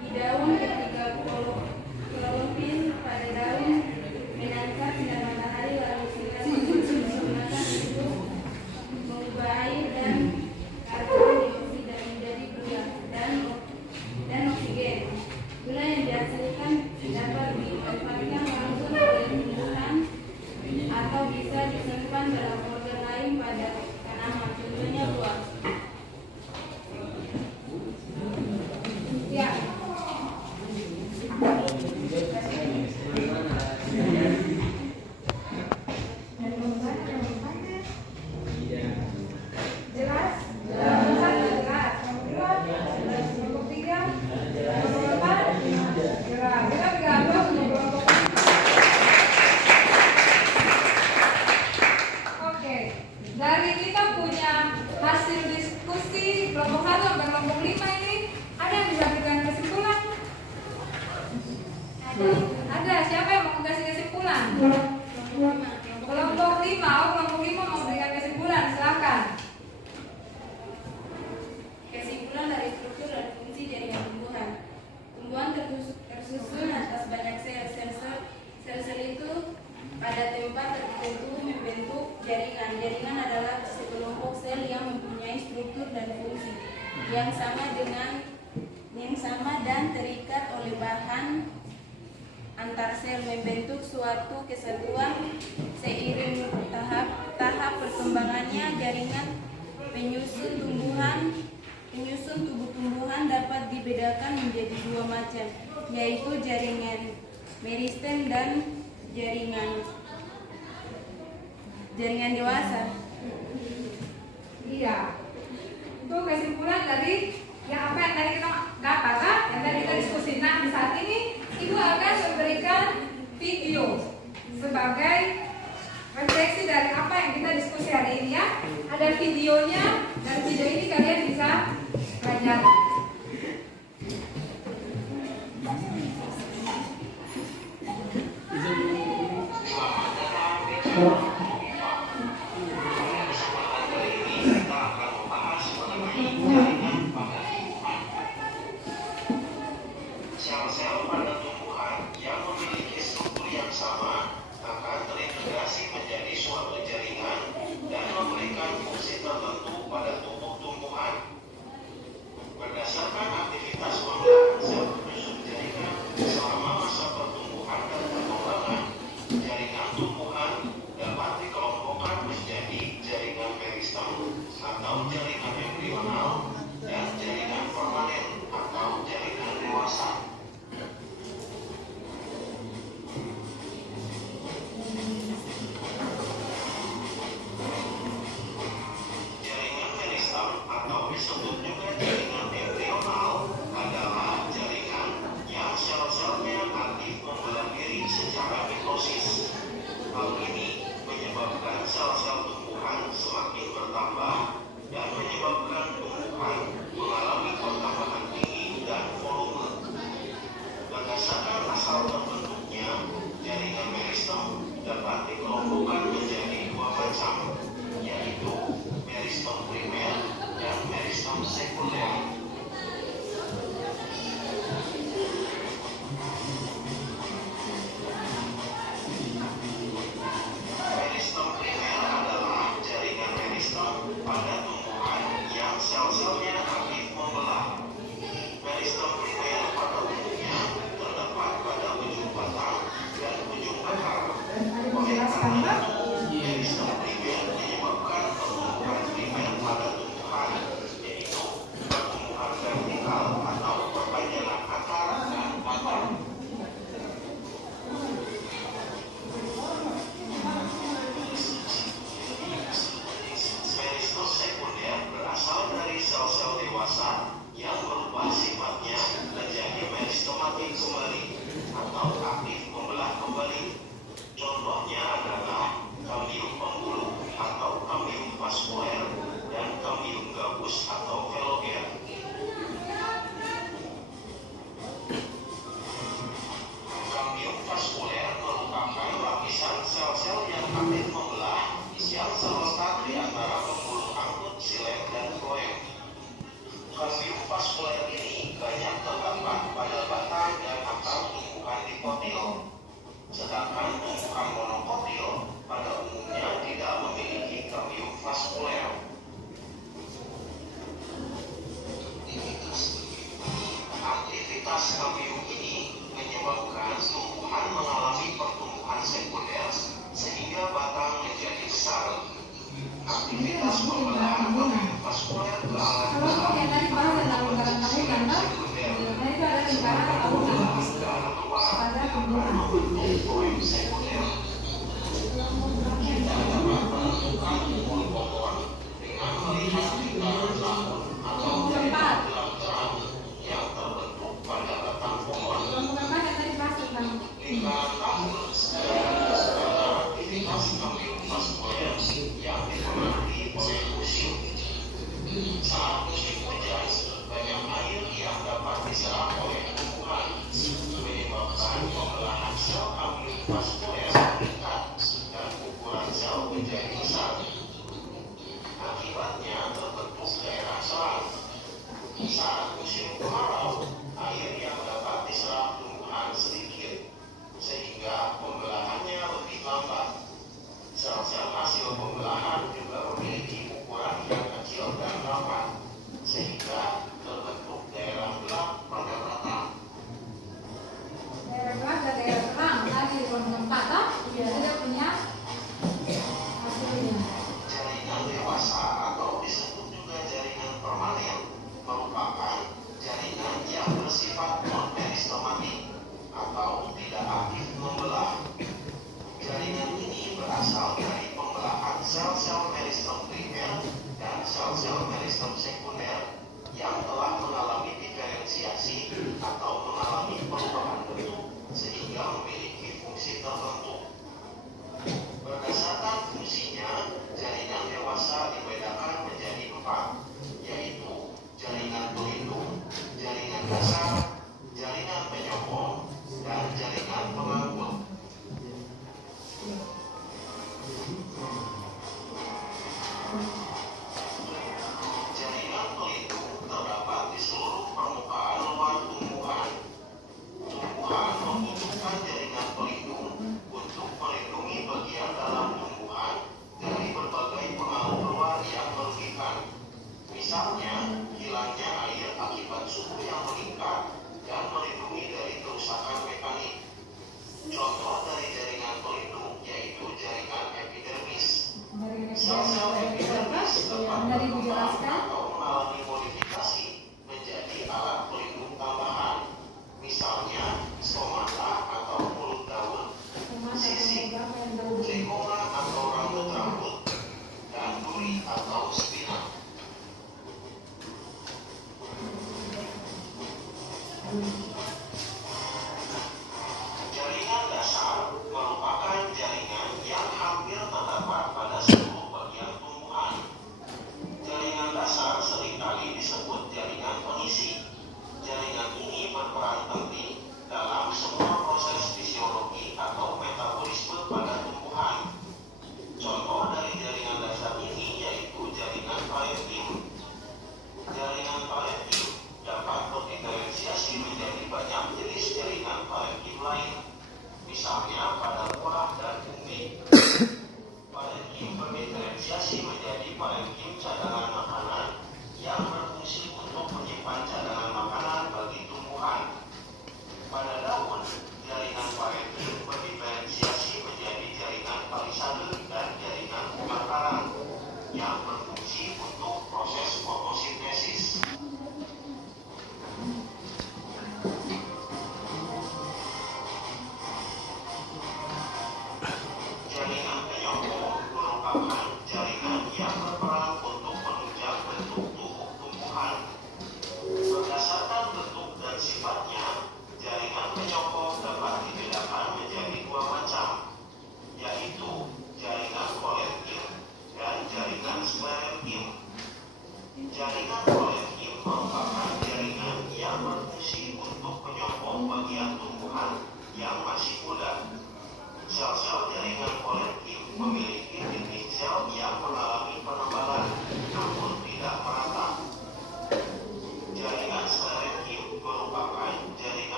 di daun ketika klorofil pada daun menangkap sinar matahari lalu sinar menggunakan itu mengubah air dan karbon dioksida menjadi gula dan oksigen. Gula yang dihasilkan dapat dimanfaatkan langsung oleh tumbuhan atau bisa disimpan dalam organ lain pada tanaman, contohnya buah. ya. Jelas? Jelas. Kelompok 3, kelompok 4, jelas. Kita berikan aplaus untuk kelompok 5. Oke, dari kita punya hasil diskusi kelompok 1 sampai kelompok 5 ini, ada yang bisa berikan kesimpulan? Ada. Siapa yang mau kasih kesimpulan? Kelompok 5. Kelompok 5 mau berikan kesimpulan, silakan. Kesimpulan dari struktur dan fungsi jaringan tumbuhan. Tumbuhan tersusun atas banyak sel. Sel-sel itu pada tempat tertentu membentuk jaringan. Jaringan adalah sekelompok sel yang mempunyai struktur dan fungsi yang sama dan terikat oleh bahan antar sel, membentuk suatu kesatuan. Seiring tahap perkembangannya, jaringan penyusun tubuh tumbuhan dapat dibedakan menjadi 2 macam, yaitu jaringan meristem dan jaringan dewasa. Iya. Itu kesimpulan dari yang apa yang tadi kita dapat, yang tadi kita diskusi. Nah, di saat ini Ibu akan memberikan video sebagai refleksi dari apa yang kita diskusi hari ini ya. Ada videonya dan video ini kalian bisa pelajari. Sel-sel pada tumbuhan yang memiliki struktur yang sama akan terintegrasi menjadi suatu jaringan dan memberikan fungsi tertentu pada tubuh tumbuhan. Berdasarkan aktivitas pembelahan sel penyusun jaringan selama masa pertumbuhan dan perkembangan, jaringan tumbuhan dapat apoptosis. Hal ini menyebabkan sel-sel tumbuhan semakin bertambah dan menyebabkan tumbuhan mengalami pertambahan tinggi dan volume. Berdasarkan asal terbentuknya, jaringan meristem dapat dikelompokkan menjadi dua macam, yaitu meristem primer dan meristem sekunder. Meristem primer adalah jaringan meristem pada tumbuhan yang sel-selnya aktif membelah. Meristem primer pada umumnya terdapat pada ujung batang dan ujung akar. Oleh karena itu, meristem primer menyebabkan pertumbuhan primer pada tumbuhan, yaitu pertumbuhan vertikal atau perpanjangan akar dan batang. Meristem sekunder berasal dari sel-sel dewasa yang berubah sifatnya menjadi meristematik kembali atau aktif membelah kembali. Contohnya adalah kambium pembuluh atau kambium vaskuler dan kambium gabus atau veloger. Kambium vaskuler merupakan lapisan sel-sel yang aktif membelah yang terletak di antara pembuluh angkut silem dan floem. Kambium vaskuler ini banyak terdapat pada batang dan akar tumbuhan dikotil, sedangkan tumbuhan monokotil pada umumnya tidak memiliki kambium vaskuler. Aktivitas kambium ini menyebabkan tumbuhan mengalami pertumbuhan sekunder sehingga batang menjadi besar. Aktivitas pembelahan kambium vaskuler Kalau kok yang tadi bahas tentang lingkaran tahunan, nah itu ada lingkaran tahunan pada tumbuhan. Keempat. Yang terbentuk pada batang pohon. Keempat yang tadi bahas tentang Lingkaran tahun aktivitas kambium vaskuler yang dipengaruhi oleh musim. Saat musim hujan, banyak air yang dapat diserap oleh tumbuhan, menyebabkan pembelahan sel kambium vaskuler meningkat dan ukuran sel menjadi besar. Akibatnya terbentuk daerah selang. Saat musim kemarau, air yang dapat diserap tumbuhan sedikit, sehingga pembelahannya lebih lambat. Sel-sel hasil pembelahan juga memiliki ukuran yang kecil dan rapat, sehingga terbentuk daerah gelap pada batang. daerah gelap dan daerah terang tadi di keempat.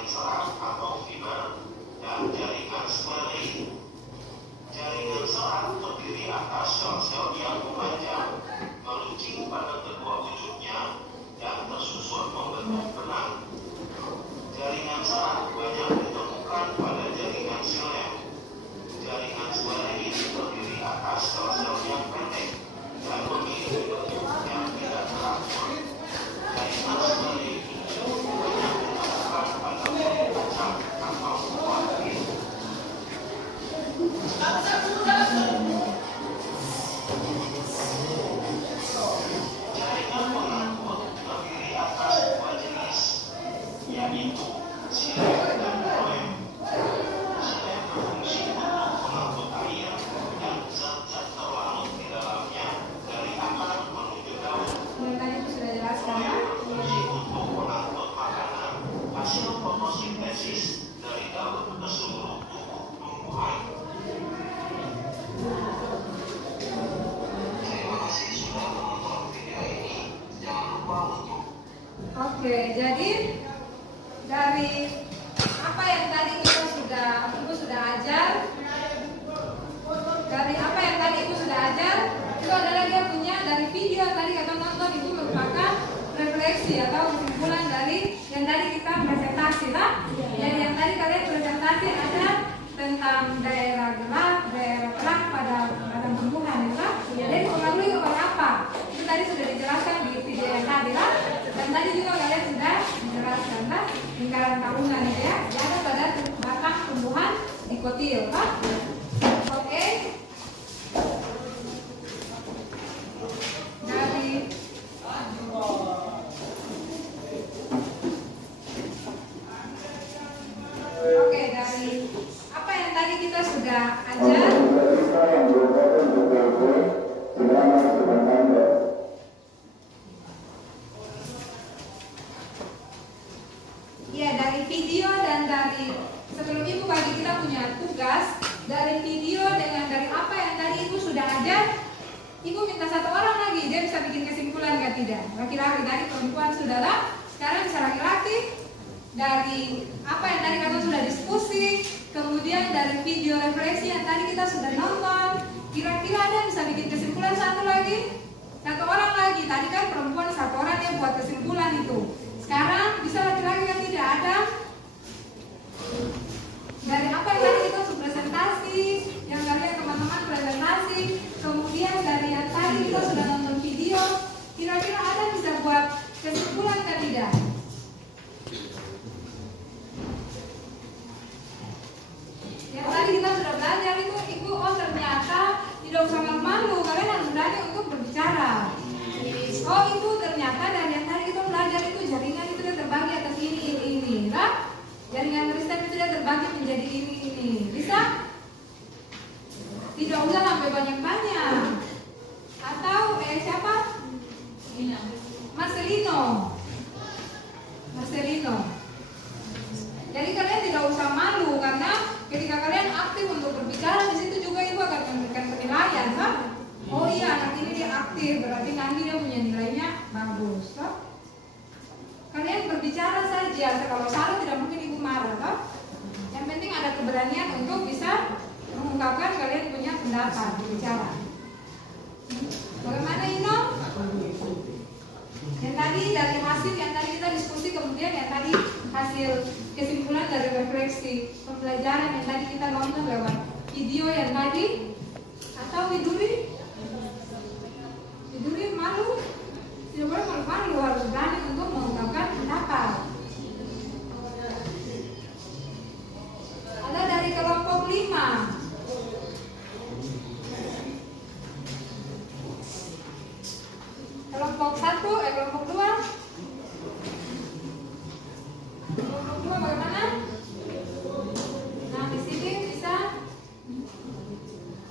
jaringan serat atau fiber, dan jaringan squalene. Jaringan serat terdiri atas sel-sel yang memanjang, meruncing pada kedua ujungnya, dan tersusun membentuk benang. Jaringan serat banyak ditemukan pada jaringan silem. Jaringan squalene terdiri atas sel-sel yang pendek dan memiliki bentuk yang tidak teratur. Jaringan squalene banyak ditemukan pada bentuk kacang atau buah pil. Jaringan pengangkut terdiri atas dua jenis, yaitu silem dan floem. Silem berfungsi untuk mengangkut air dan zat-zat terlarut di dalamnya dari akar menuju daun. Yang tadi itu sudah jelaskan ya. Berfungsi untuk mengangkut makanan hasil fotosintesis dari daun ke seluruh tubuh tumbuhan. Terima kasih sudah menonton video ini. Jangan lupa untuk Oke, jadi dari apa yang tadi Ibu sudah ajar, dari apa yang tadi Ibu sudah ajar, itu adalah dia punya dari video tadi kata nonton itu merupakan refleksi atau kesimpulan dari yang tadi kita presentasi, tak? Jadi yang tadi kalian presentasi ada tentang daerah gelap, daerah terang pada tumbuhan, tak? Jadi pengaruhi kepada apa? Itu tadi sudah dijelaskan di video yang tadi, tak? Dan tadi juga kalian sudah menjelaskan, tak? Lingkaran tahunan itu ya, yang ada pada batang tumbuhan dikotil, tak? Oke. Dari apa yang tadi kita sudah ajar, ya dari video dan dari sebelum Ibu bagi kita punya tugas dari video dengan dari apa yang tadi Ibu sudah ajar, Ibu minta satu orang lagi, dia bisa bikin kesimpulan nggak tidak? Laki-laki tadi, perempuan saudara, sekarang bisa laki-laki. Dari apa yang tadi kalian sudah diskusi, kemudian dari video refleksi yang tadi kita sudah nonton, kira-kira ada yang bisa bikin kesimpulan satu lagi? Satu orang lagi, tadi kan perempuan satu orang yang buat kesimpulan itu. Sekarang bisa laki-laki yang tidak ada? Dari apa yang tadi kita sudah presentasi, yang kalian teman-teman presentasi, kemudian dari yang tadi kita sudah nonton video, kira-kira ada yang bisa buat kesimpulan atau tidak? Yang tadi kita sudah belajar itu, Ibu, oh ternyata tidak usah malu-malu, kalian harus berani untuk berbicara. Oh Ibu, ternyata dari yang tadi kita belajar itu jaringan itu dia terbagi atas ini, nah? Jaringan Kristen itu dia terbagi menjadi ini. Bisa? Tidak usah sampai banyak-banyak. Atau siapa? Marcelino. Jadi kalian tidak usah malu karena ketika kalian aktif untuk berbicara di situ juga Ibu akan memberikan penilaian, kan? Oh iya, anak ini dia aktif, berarti nanti dia punya nilainya bagus, kan? Kalian berbicara saja, kalau salah tidak mungkin Ibu marah, kan? Yang penting ada keberanian untuk bisa mengungkapkan kalian punya pendapat berbicara. Bagaimana Ino? Yang tadi dari hasil yang tadi kita diskusi, kemudian yang tadi hasil kesimpulan dari refleksi pembelajaran yang tadi kita nonton lewat video yang tadi, atau Widuri malu? Tidak boleh malu-malu, harus berani untuk mengungkapkan pendapat. Ada dari kelompok 5. Kelompok 1, kelompok 2. Kelompok 2 bagaimana? Nah, di sini bisa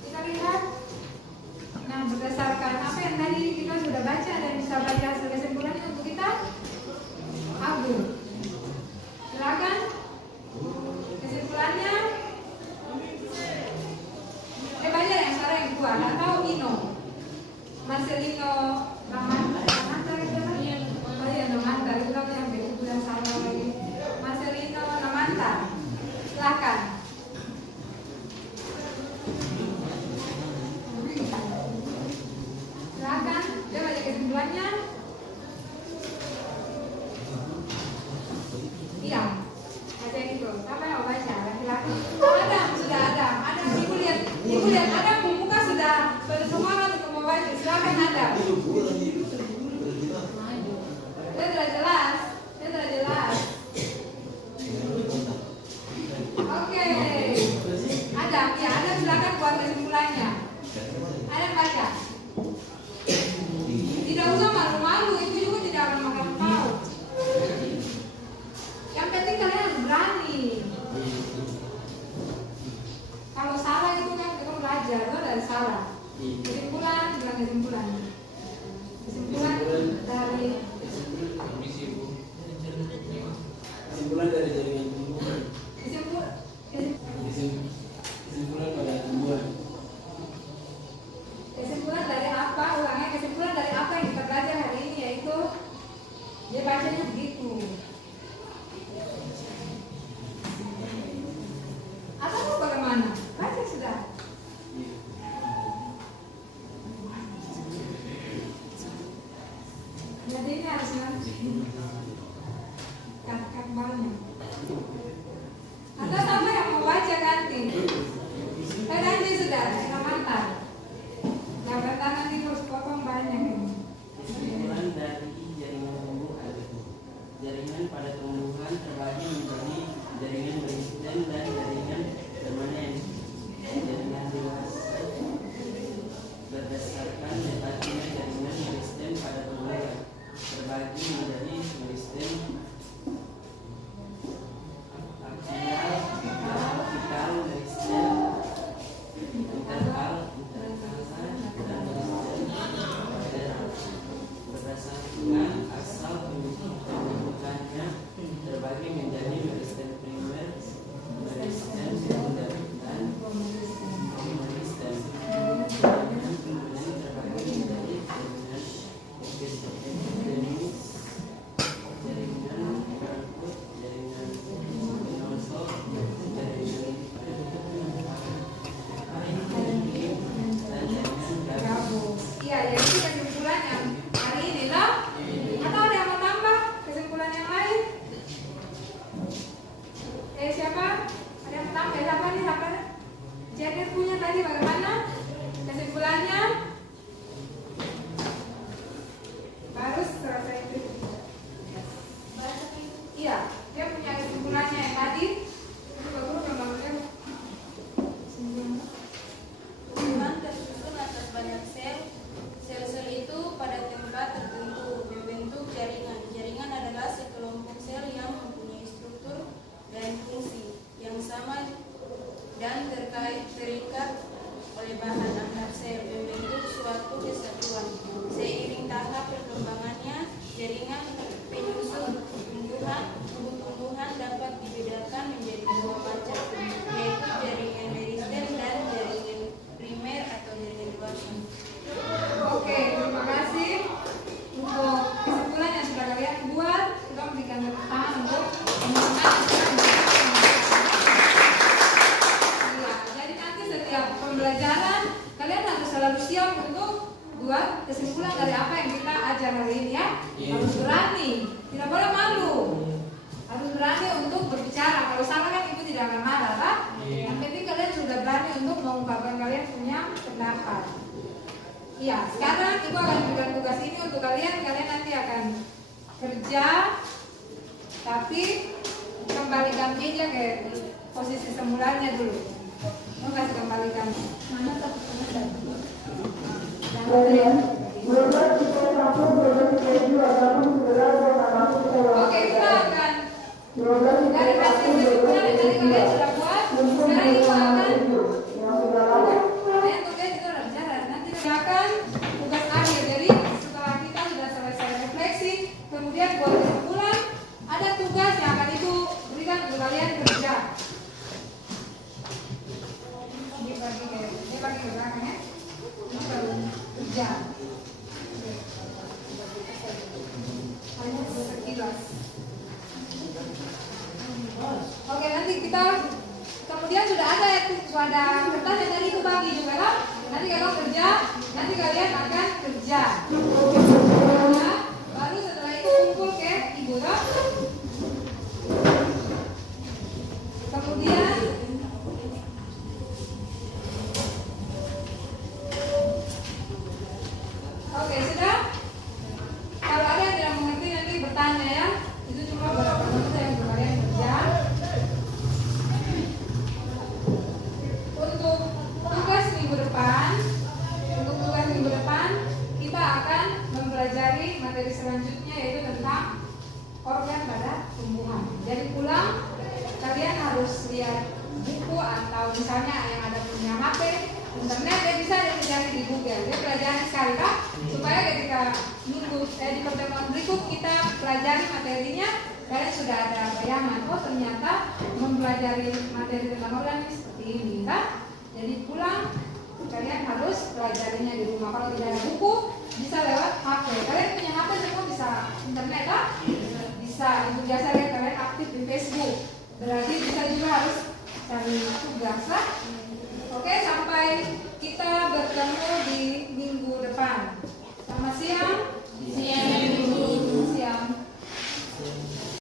kita lihat. Nah, berdasarkan apa yang tadi kita sudah baca dan bisa baca hasil kesimpulannya untuk kita. Abu, silakan kesimpulannya. Baca yang sekarang yang kuat atau Ino, Marcelino. Namantar itu kan? Oh iya, Namantar itu kan yang salah lagi. Marcelino mengantar. Silakan. Silakan, dia baca kesimpulannya. Iya, baca itu. Siapa yang mau baca? Laki-laki. Oh, Adam, sudah Adam. Adam, ibu lihat Adam muka sudah bersemangat untuk membaca. Silakan Adam. Dia sudah jelas. Oke. Adam, ya Adam silakan buat kesimpulannya. Adam baca. Tidak usah malu-malu, itu juga tidak akan makan tahu. Yang penting kalian harus berani. Kalau salah itu kan kita belajar, itu dari salah. Kesimpulan, bilang kesimpulan. Kesimpulan dari jaringan tumbuhan. Kesimpulan pada tumbuhan. Kesimpulan dari apa? Ulangnya, kesimpulan dari apa yang kita belajar hari ini, yaitu dia bacanya begitu. Atau bagaimana? Baca sudah. Jadi ini harus nanti kat banyak. Atau sama yang mau baca ganti. Ganti sudah, saya mantan. Gambar tangan itu harus potong banyak ini. Kesimpulan dari jaringan tumbuhan. Jaringan pada tumbuhan terbagi menjadi jaringan beristem dan jaringan permanen. Jaringan dewasa berdasarkan letaknya jaringan beristem pada tumbuhan terbagi menjadi beristem aksial, vertikal, beristem interval, interkalar, dan beristem berdasarkan asal pembentukannya terbagi menjadi beristem primer, beristem sekunder, dan meristem. Jaringan kemudian terbagi menjadi jaringan epidermis, jaringan rambut, jaringan spinoso, jaringan dan jaringan gabus. Iya, jadi kesimpulan yang hari ini lah. Atau ada yang mau tambah kesimpulan yang lain? Siapa? Ada yang mau tambah? Siapa nih? Siapa? Jadi punya tadi bagaimana kesimpulannya? Harus selesai itu. Iya, dia punya kesimpulannya yang tadi. Itu bagus membangunnya. Tumbuhan tersusun atas banyak sel. Sel-sel itu pada tempat tertentu membentuk jaringan. Jaringan adalah sekelompok sel yang mempunyai struktur dan fungsi yang sama dan terikat oleh bahan antar sel membentuk suatu kesatuan. Seiring tahap perkembangannya, jaringan penyusun tumbuhan dapat dibedakan menjadi dua macam, yaitu jaringan meristem dan jaringan primer atau jaringan dewasa. Oke, terima kasih untuk kesimpulan yang sudah kalian buat. Kita memberikan tepuk tangan untuk teman-teman. Iya, jadi nanti setiap pembelajaran kalian harus selalu siap untuk buat kesimpulan dari apa yang kita ajar hari ini ya. Harus berani, tidak boleh malu. Harus berani untuk berbicara. Kalau salah kan ibu tidak akan marah, Pak. Yang penting kalian sudah berani untuk mengungkapkan kalian punya pendapat. Iya, sekarang ibu akan berikan tugas ini untuk kalian. Kalian nanti akan kerja, tapi kembalikan meja ke posisi semulanya dulu. Mau kasih kembalikan. Mana satu semester? Oke, kita akan dari hasil kesimpulan yang tadi kalian sudah buat. Sekarang ibu akan tugas itu udah bicara. Nanti kita akan tugas akhir. Jadi setelah kita sudah selesai refleksi, kemudian buat kesimpulan, ada tugas yang akan ibu berikan untuk kalian kerja. Dia bagi ke belakang ya. Ini baru kerja. Hanya sekilas. Oke, kita kemudian sudah ada kertas yang tadi itu bagi juga kan. Nanti kalau kerja, nanti kalian akan kerja. Nah, baru setelah itu kumpul ke ibu kan. Kemudian oke, sudah. Kalau ada yang tidak mengerti nanti bertanya ya. Itu cuma beberapa notes yang kalian kerja. Untuk tugas minggu depan, kita akan mempelajari materi selanjutnya yaitu tentang organ pada tumbuhan. Jadi pulang kalian harus lihat buku atau misalnya yang ada punya HP, internet, ya bisa dicari di Google. Dia pelajaran sekali kan, supaya ketika di pertemuan berikut kita pelajari materinya, kalian sudah ada bayangan. Oh ternyata mempelajari materi tentang organ ini seperti ini kan. Jadi pulang kalian harus pelajarinya di rumah. Kalau tidak ada buku, bisa lewat HP. Kalian punya HP semua bisa internet kan? Bisa. Itu biasa lihat kalian aktif di Facebook. Berarti bisa juga harus cari tugas lah. Oke, sampai kita